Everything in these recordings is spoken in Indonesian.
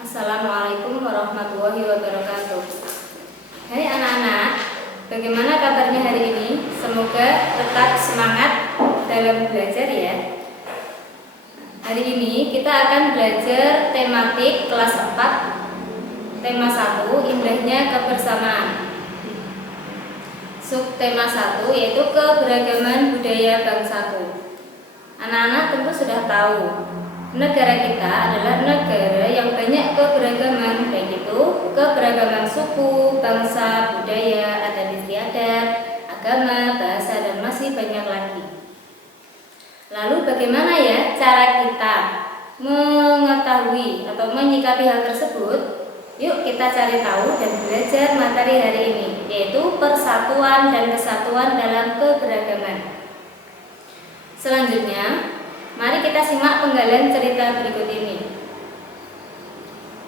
Assalamualaikum warahmatullahi wabarakatuh. Hai anak-anak, bagaimana kabarnya hari ini? Semoga tetap semangat dalam belajar ya. Hari ini kita akan belajar tematik kelas 4, tema 1, indahnya kebersamaan. Subtema 1 yaitu keberagaman budaya bangsaku. Anak-anak tentu sudah tahu, negara kita adalah negara yang banyak keberagaman, baik itu keberagaman suku, bangsa, budaya, adat istiadat, agama, bahasa, dan masih banyak lagi. Lalu bagaimana ya cara kita mengetahui atau menyikapi hal tersebut? Yuk kita cari tahu dan belajar materi hari ini, yaitu persatuan dan kesatuan dalam keberagaman. Selanjutnya, mari kita simak penggalan cerita berikut ini.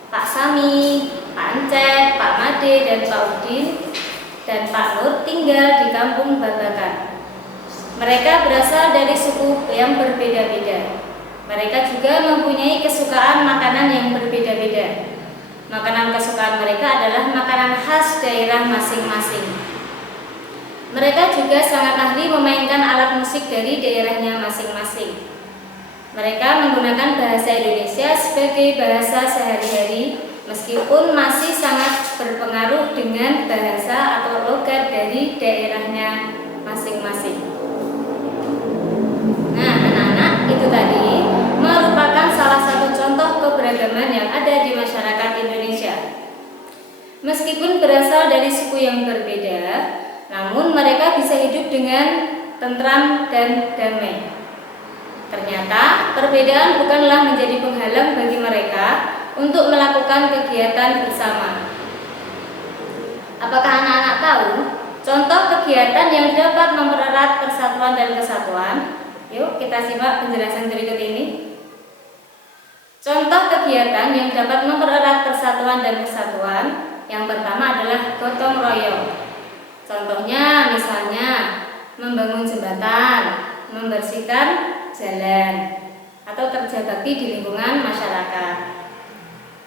Pak Sami, Pak Encep, Pak Made, dan Pak Udin dan Pak Nur tinggal di kampung Babakan. Mereka berasal dari suku yang berbeda-beda. Mereka juga mempunyai kesukaan makanan yang berbeda-beda. Makanan kesukaan mereka adalah makanan khas daerah masing-masing. Mereka juga sangat ahli memainkan alat musik dari daerahnya masing-masing. Mereka menggunakan bahasa Indonesia sebagai bahasa sehari-hari, meskipun masih sangat berpengaruh dengan bahasa atau logat dari daerahnya masing-masing. Nah, anak-anak, itu tadi merupakan salah satu contoh keberagaman yang ada di masyarakat Indonesia. Meskipun berasal dari suku yang berbeda, namun mereka bisa hidup dengan tentram dan damai. Ternyata perbedaan bukanlah menjadi penghalang bagi mereka untuk melakukan kegiatan bersama. Apakah anak-anak tahu contoh kegiatan yang dapat mempererat persatuan dan kesatuan? Yuk kita simak penjelasan berikut ini. Contoh kegiatan yang dapat mempererat persatuan dan kesatuan, yang pertama adalah gotong royong. Contohnya misalnya membangun jembatan, membersihkan jalan, atau kerja bakti di lingkungan masyarakat.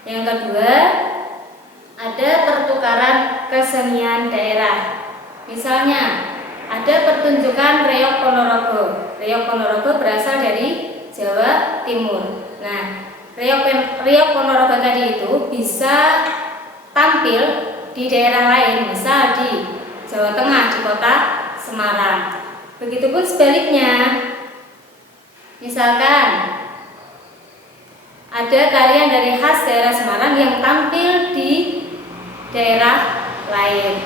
Yang kedua, ada pertukaran kesenian daerah. Misalnya, ada pertunjukan Reok Ponorogo. Reok Ponorogo berasal dari Jawa Timur. Nah, Reok Ponorogo tadi itu bisa tampil di daerah lain, misal di Jawa Tengah, di kota Semarang. Begitupun sebaliknya. Misalkan ada tarian dari khas daerah Semarang yang tampil di daerah lain.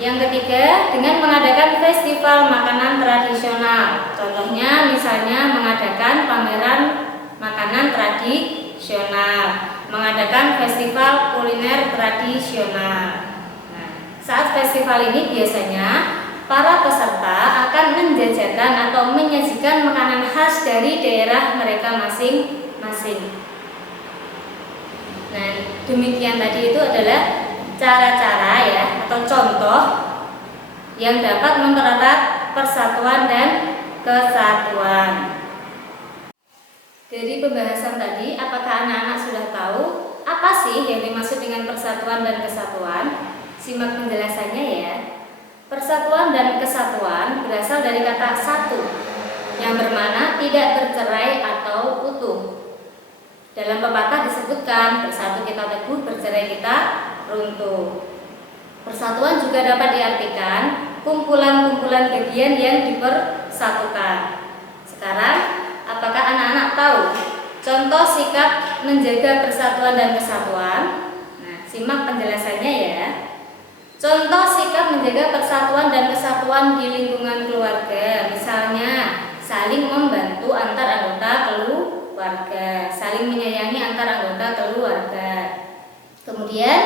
Yang ketiga, dengan mengadakan festival makanan tradisional. Contohnya misalnya mengadakan pameran makanan tradisional, mengadakan festival kuliner tradisional. Nah, saat festival ini biasanya para peserta akan menjajakan atau menyajikan makanan khas dari daerah mereka masing-masing. Nah, demikian tadi itu adalah cara-cara ya atau contoh yang dapat mempererat persatuan dan kesatuan. Dari pembahasan tadi, apakah anak-anak sudah tahu apa sih yang dimaksud dengan persatuan dan kesatuan? Simak penjelasannya ya. Persatuan dan kesatuan berasal dari kata satu, yang bermakna tidak bercerai atau utuh. Dalam pepatah disebutkan, bersatu kita teguh, bercerai kita runtuh. Persatuan juga dapat diartikan kumpulan-kumpulan bagian yang dipersatukan. Sekarang, apakah anak-anak tahu contoh sikap menjaga persatuan dan kesatuan? Nah, simak penjelasannya ya. Contoh sikap menjaga persatuan dan kesatuan di lingkungan keluarga, misalnya saling membantu antar anggota keluarga, saling menyayangi antar anggota keluarga. Kemudian,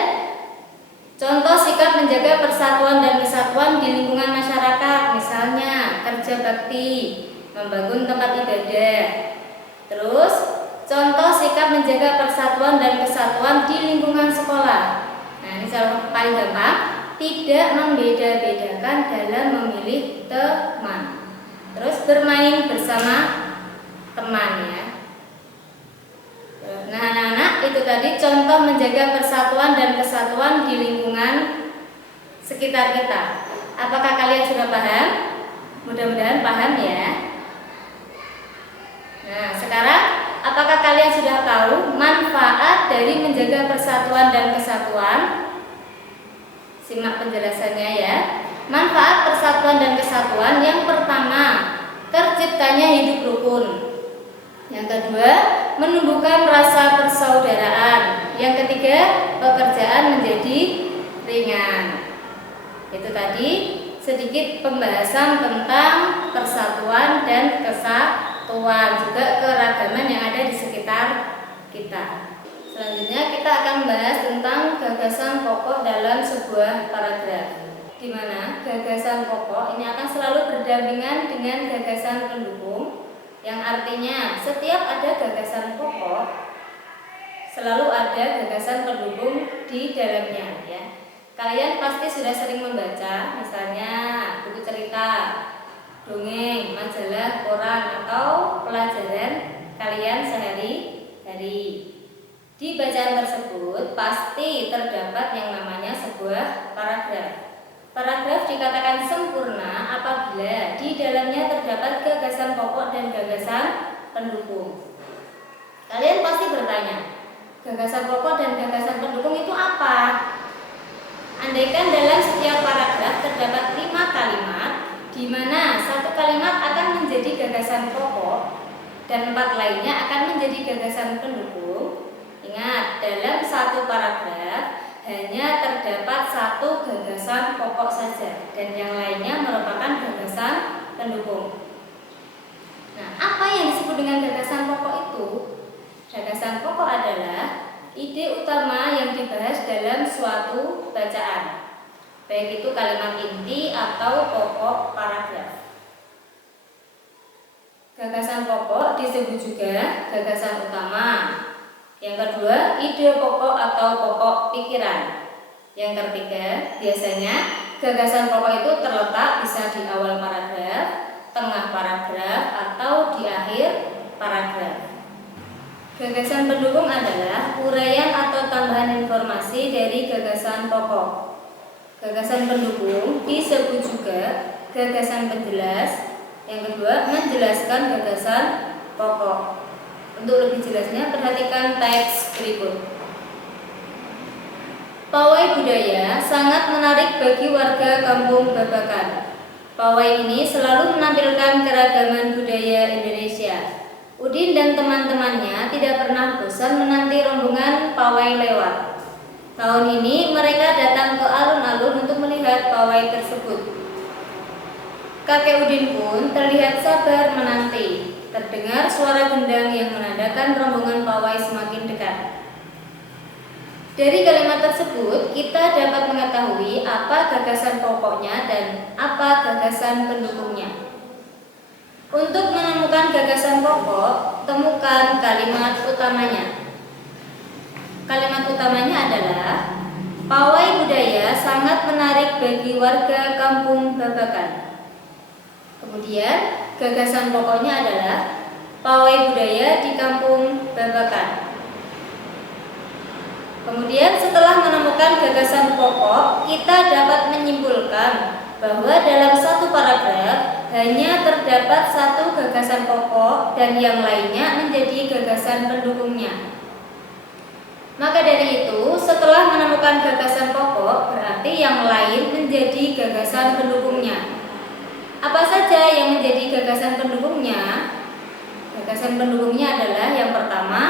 contoh sikap menjaga persatuan dan kesatuan di lingkungan masyarakat, misalnya kerja bakti, membangun tempat ibadah. Terus, contoh sikap menjaga persatuan dan kesatuan di lingkungan sekolah. Nah, ini cara paling gampang. Tidak membeda-bedakan dalam memilih teman. Terus bermain bersama teman ya. Nah, anak-anak, itu tadi contoh menjaga persatuan dan kesatuan di lingkungan sekitar kita. Apakah kalian sudah paham? Mudah-mudahan paham ya. Nah, sekarang apakah kalian sudah tahu manfaat dari menjaga persatuan dan kesatuan? Simak penjelasannya ya. Manfaat persatuan dan kesatuan: yang pertama, terciptanya hidup rukun. Yang kedua, menumbuhkan rasa persaudaraan. Yang ketiga, pekerjaan menjadi ringan. Itu tadi sedikit pembahasan tentang persatuan dan kesatuan, juga keragaman yang ada di sekitar kita. Selanjutnya kita akan membahas tentang gagasan pokok dalam sebuah paragraf, di mana gagasan pokok ini akan selalu berdampingan dengan gagasan pendukung, yang artinya setiap ada gagasan pokok selalu ada gagasan pendukung di dalamnya ya. Kalian pasti sudah sering membaca misalnya buku cerita, dongeng, majalah, koran, atau pelajaran kalian sehari-hari. Di bacaan tersebut pasti terdapat yang namanya sebuah paragraf. Paragraf dikatakan sempurna apabila di dalamnya terdapat gagasan pokok dan gagasan pendukung. Kalian pasti bertanya, gagasan pokok dan gagasan pendukung itu apa? Andaikan dalam setiap paragraf terdapat 5 kalimat, di mana 1 kalimat akan menjadi gagasan pokok dan 4 lainnya akan menjadi gagasan pendukung. Ingat, dalam 1 paragraf hanya terdapat 1 gagasan pokok saja dan yang lainnya merupakan gagasan pendukung. Nah, apa yang disebut dengan gagasan pokok itu? Gagasan pokok adalah ide utama yang dibahas dalam suatu bacaan, baik itu kalimat inti atau pokok paragraf. Gagasan pokok disebut juga gagasan utama. Yang kedua, ide pokok atau pokok pikiran. Yang ketiga, biasanya gagasan pokok itu terletak bisa di awal paragraf, tengah paragraf, atau di akhir paragraf. Gagasan pendukung adalah uraian atau tambahan informasi dari gagasan pokok. Gagasan pendukung disebut juga gagasan penjelas. Yang kedua, menjelaskan gagasan pokok. Untuk lebih jelasnya, perhatikan teks berikut. Pawai budaya sangat menarik bagi warga Kampung Babakan. Pawai ini selalu menampilkan keragaman budaya Indonesia. Udin dan teman-temannya tidak pernah bosan menanti rombongan pawai lewat. Tahun ini mereka datang ke alun-alun untuk melihat pawai tersebut. Kakek Udin pun terlihat sabar menanti. Terdengar suara gendang yang menandakan rombongan pawai semakin dekat. Dari kalimat tersebut, kita dapat mengetahui apa gagasan pokoknya dan apa gagasan pendukungnya. Untuk menemukan gagasan pokok, temukan kalimat utamanya. Kalimat utamanya adalah pawai budaya sangat menarik bagi warga Kampung Babakan. Kemudian gagasan pokoknya adalah pawai budaya di Kampung Babakan. Kemudian setelah menemukan gagasan pokok, kita dapat menyimpulkan bahwa dalam 1 paragraf hanya terdapat 1 gagasan pokok dan yang lainnya menjadi gagasan pendukungnya. Maka dari itu, setelah menemukan gagasan pokok, berarti yang lain menjadi gagasan pendukungnya. Apa saja yang menjadi gagasan pendukungnya? Gagasan pendukungnya adalah yang pertama,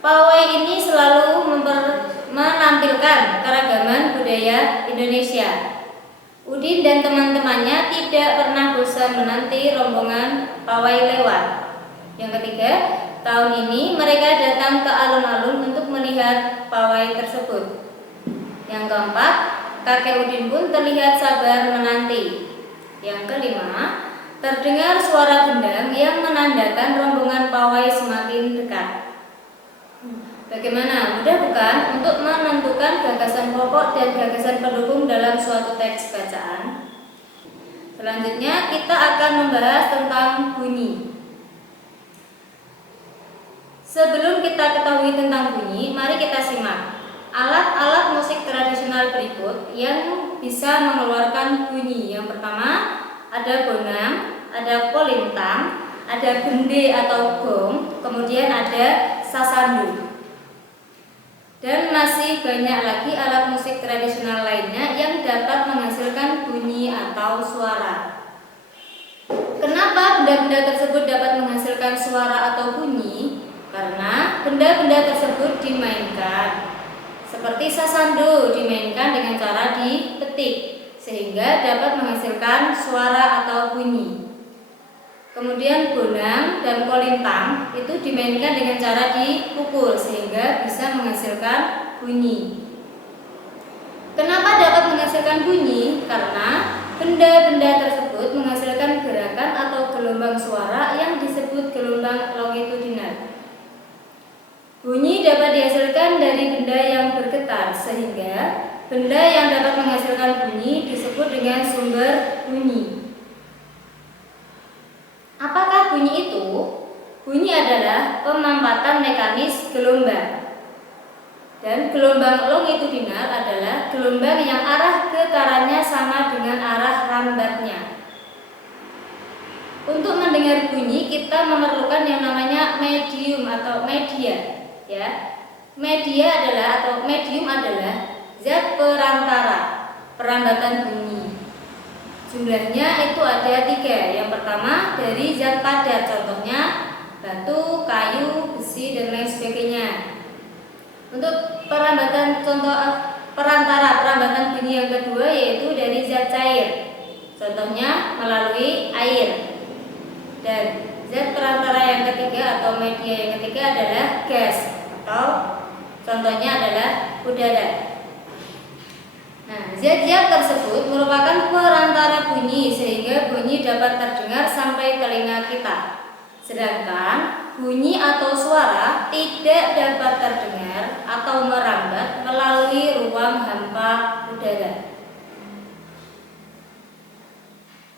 pawai ini selalu menampilkan keragaman budaya Indonesia. Udin dan teman-temannya tidak pernah bosan menanti rombongan pawai lewat. Yang ketiga, tahun ini mereka datang ke alun-alun untuk melihat pawai tersebut. Yang keempat, kakek Udin pun terlihat sabar menanti. Yang kelima, terdengar suara gendang yang menandakan rombongan pawai semakin dekat. Bagaimana? Mudah bukan untuk menentukan gagasan pokok dan gagasan pendukung dalam suatu teks bacaan? Selanjutnya kita akan membahas tentang bunyi. Sebelum kita ketahui tentang bunyi, mari kita simak alat-alat musik tradisional berikut yang bisa mengeluarkan bunyi. Yang pertama, ada gonang, ada kolintang, ada bende atau gong, kemudian ada sasandu. Dan masih banyak lagi alat musik tradisional lainnya yang dapat menghasilkan bunyi atau suara. Kenapa benda-benda tersebut dapat menghasilkan suara atau bunyi? Karena benda-benda tersebut dimainkan. Seperti sasandu dimainkan dengan cara dipetik, sehingga dapat menghasilkan suara atau bunyi. Kemudian gonang dan kolintang itu dimainkan dengan cara dipukul sehingga bisa menghasilkan bunyi. Kenapa dapat menghasilkan bunyi? Karena benda-benda tersebut menghasilkan gerakan atau gelombang suara yang disebut gelombang longitudinal. Bunyi dapat dihasilkan dari benda yang bergetar, sehingga benda yang dapat menghasilkan bunyi disebut dengan sumber bunyi. Apakah bunyi itu? Bunyi adalah pemampatan mekanis gelombang. Dan gelombang longitudinal adalah gelombang yang arah getarannya sama dengan arah rambatnya. Untuk mendengar bunyi kita memerlukan yang namanya medium atau media, ya. Media adalah atau medium adalah zat perantara perambatan bunyi. Jumlahnya itu ada 3. Yang pertama dari zat padat, contohnya batu, kayu, besi, dan lain sebagainya. Untuk perambatan perambatan bunyi yang kedua yaitu dari zat cair, contohnya melalui air. Dan zat perantara yang ketiga atau media yang ketiga adalah gas, atau contohnya adalah udara. Nah, zat-zat tersebut merupakan perantara bunyi sehingga bunyi dapat terdengar sampai telinga kita. Sedangkan bunyi atau suara tidak dapat terdengar atau merambat melalui ruang hampa udara.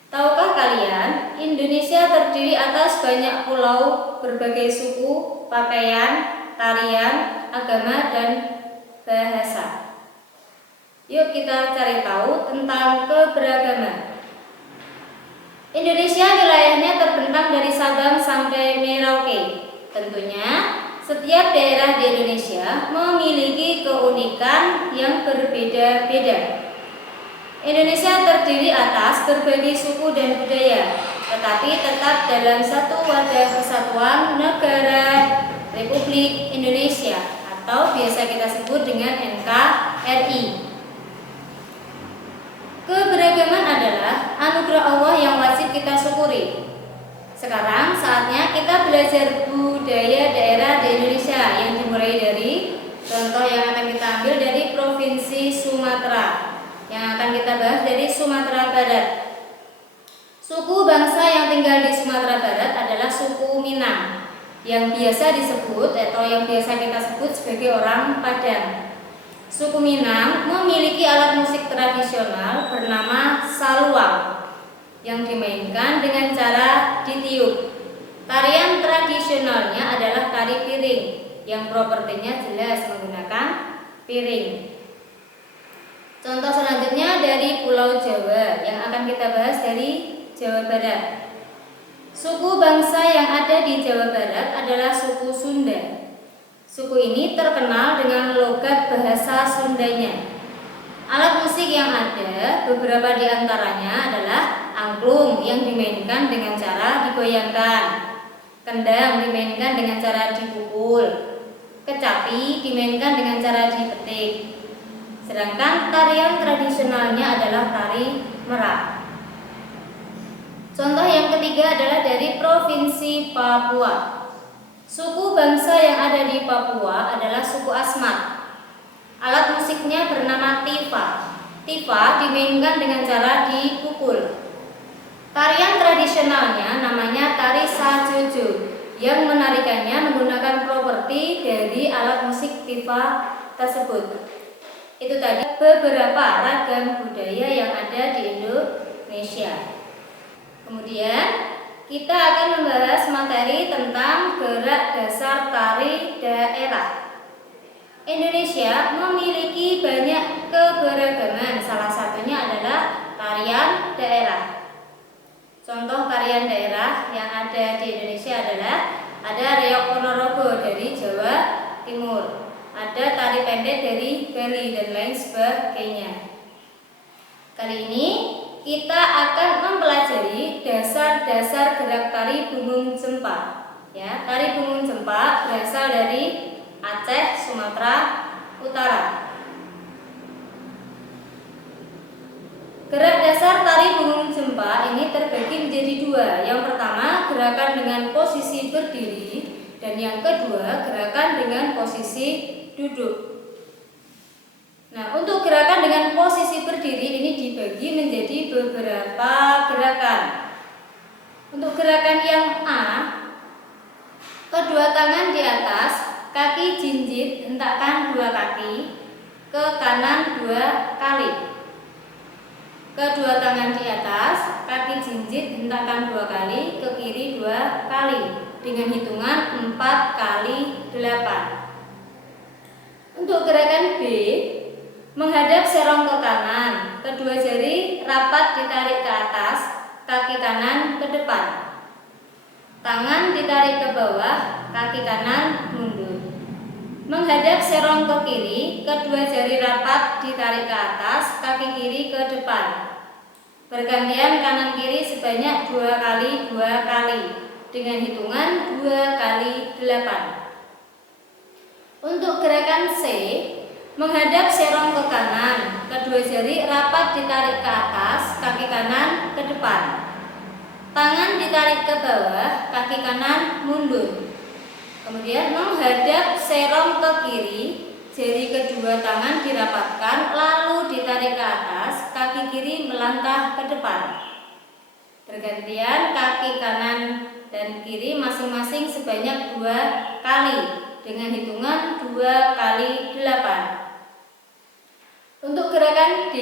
Tahukah kalian, Indonesia terdiri atas banyak pulau, berbagai suku, pakaian, tarian, agama, dan bahasa. Yuk kita cari tahu tentang keberagaman. Indonesia wilayahnya terbentang dari Sabang sampai Merauke. Tentunya setiap daerah di Indonesia memiliki keunikan yang berbeda-beda. Indonesia terdiri atas berbagai suku dan budaya, tetapi tetap dalam satu wadah kesatuan negara Republik Indonesia atau biasa kita sebut dengan NKRI. Keberagaman adalah anugerah Allah yang wajib kita syukuri. Sekarang saatnya kita belajar budaya daerah di Indonesia yang dimulai dari contoh yang akan kita ambil dari Provinsi Sumatera, yang akan kita bahas dari Sumatera Barat. Suku bangsa yang tinggal di Sumatera Barat adalah suku Minang, yang biasa disebut atau yang biasa kita sebut sebagai orang Padang. Suku Minang memiliki alat musik tradisional bernama saluang yang dimainkan dengan cara ditiup. Tarian tradisionalnya adalah tari piring yang propertinya jelas menggunakan piring. Contoh selanjutnya dari Pulau Jawa yang akan kita bahas dari Jawa Barat. Suku bangsa yang ada di Jawa Barat adalah suku Sunda. Suku ini terkenal dengan logat bahasa Sundanya. Alat musik yang ada, beberapa di antaranya adalah angklung yang dimainkan dengan cara digoyangkan, kendang dimainkan dengan cara dipukul, kecapi dimainkan dengan cara dipetik. Sedangkan tarian tradisionalnya adalah tari merak. Contoh yang ketiga adalah dari Provinsi Papua. Suku bangsa yang ada di Papua adalah suku Asmat. Alat musiknya bernama tifa. Tifa dimainkan dengan cara dipukul. Tarian tradisionalnya namanya tari sajojo yang menarikannya menggunakan properti dari alat musik tifa tersebut. Itu tadi beberapa ragam budaya yang ada di Indonesia. Kemudian kita akan membahas materi tentang gerak dasar tari daerah. Indonesia memiliki banyak keberagaman, salah satunya adalah tarian daerah. Contoh tarian daerah yang ada di Indonesia adalah ada Reok Ponorogo dari Jawa Timur, ada tari pendek dari Bali, dan lain sebagainya. Kali ini kita akan mempelajari dasar-dasar gerak tari Bungung Jempa. Ya, tari Bungung Jempa berasal dari Aceh, Sumatera Utara. Gerak dasar tari Bungung Jempa ini terbagi menjadi dua. Yang pertama, gerakan dengan posisi berdiri, dan yang kedua, gerakan dengan posisi duduk. Nah, untuk gerakan dengan posisi berdiri ini dibagi menjadi beberapa gerakan. Untuk gerakan yang A, kedua tangan di atas, kaki jinjit, hentakkan dua kaki ke kanan 2 kali. Kedua tangan di atas, kaki jinjit, hentakkan 2 kali, ke kiri 2 kali, dengan hitungan 4 kali 8. Untuk gerakan B, menghadap serong ke kanan, kedua jari rapat ditarik ke atas, kaki kanan ke depan. Tangan ditarik ke bawah, kaki kanan mundur. Menghadap serong ke kiri, kedua jari rapat ditarik ke atas, kaki kiri ke depan. Bergantian kanan kiri sebanyak 2 kali 2 kali, dengan hitungan 2 kali 8. Untuk gerakan C, menghadap serong ke kanan, kedua jari rapat ditarik ke atas, kaki kanan ke depan. Tangan ditarik ke bawah, kaki kanan mundur. Kemudian menghadap serong ke kiri, jari kedua tangan dirapatkan lalu ditarik ke atas, kaki kiri melangkah ke depan. Bergantian kaki kanan dan kiri masing-masing sebanyak 2 kali, dengan hitungan 2 kali 8. Untuk gerakan D,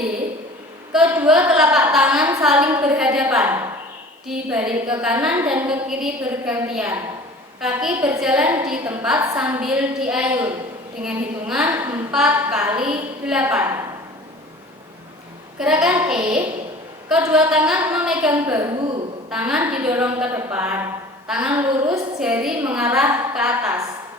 kedua telapak tangan saling berhadapan, dibalik ke kanan dan ke kiri bergantian. Kaki berjalan di tempat sambil diayun, dengan hitungan 4 kali 8. Gerakan E, kedua tangan memegang bahu, tangan didorong ke depan, tangan lurus, jari mengarah ke atas.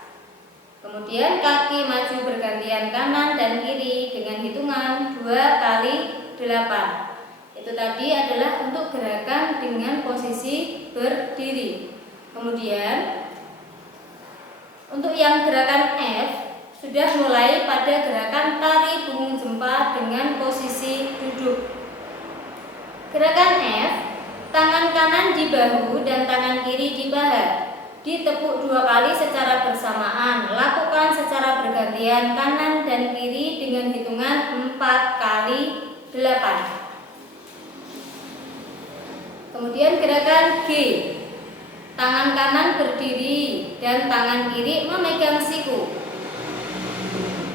Kemudian kaki maju bergantian kanan dan kiri dengan hitungan 2 kali 8. Itu tadi adalah untuk gerakan dengan posisi berdiri. Kemudian untuk yang gerakan F sudah mulai pada gerakan tari Bungung Jempa dengan posisi duduk. Gerakan F, tangan kanan di bahu dan tangan kiri di paha. Ditepuk 2 kali secara bersamaan, lakukan secara bergantian kanan dan kiri dengan hitungan 4 kali 8. Kemudian gerakan G, tangan kanan berdiri dan tangan kiri memegang siku.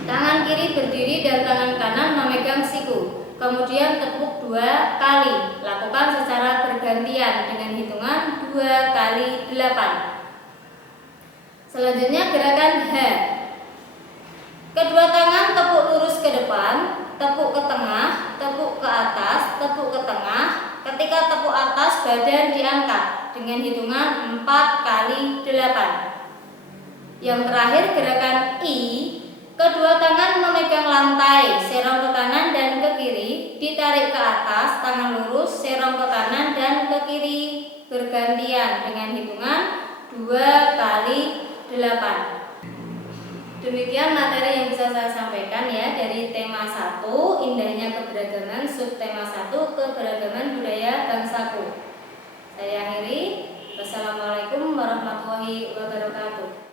Tangan kiri berdiri dan tangan kanan memegang siku. Kemudian tepuk 2 kali, lakukan secara bergantian dengan hitungan 2 kali 8. Selanjutnya gerakan H, kedua tangan tepuk lurus ke depan, tepuk ke tengah, tepuk ke atas, tepuk ke tengah. Ketika tepuk atas, badan diangkat dengan hitungan 4 kali 8. Yang terakhir gerakan I, kedua tangan memegang lantai, serong ke kanan dan ke kiri, ditarik ke atas, tangan lurus, serong ke kanan dan ke kiri bergantian dengan hitungan 2 kali 8. Demikian materi yang bisa saya sampaikan ya dari tema 1, indahnya keberagaman, subtema 1, keberagaman budaya bangsaku. Saya akhiri. Wassalamualaikum warahmatullahi wabarakatuh.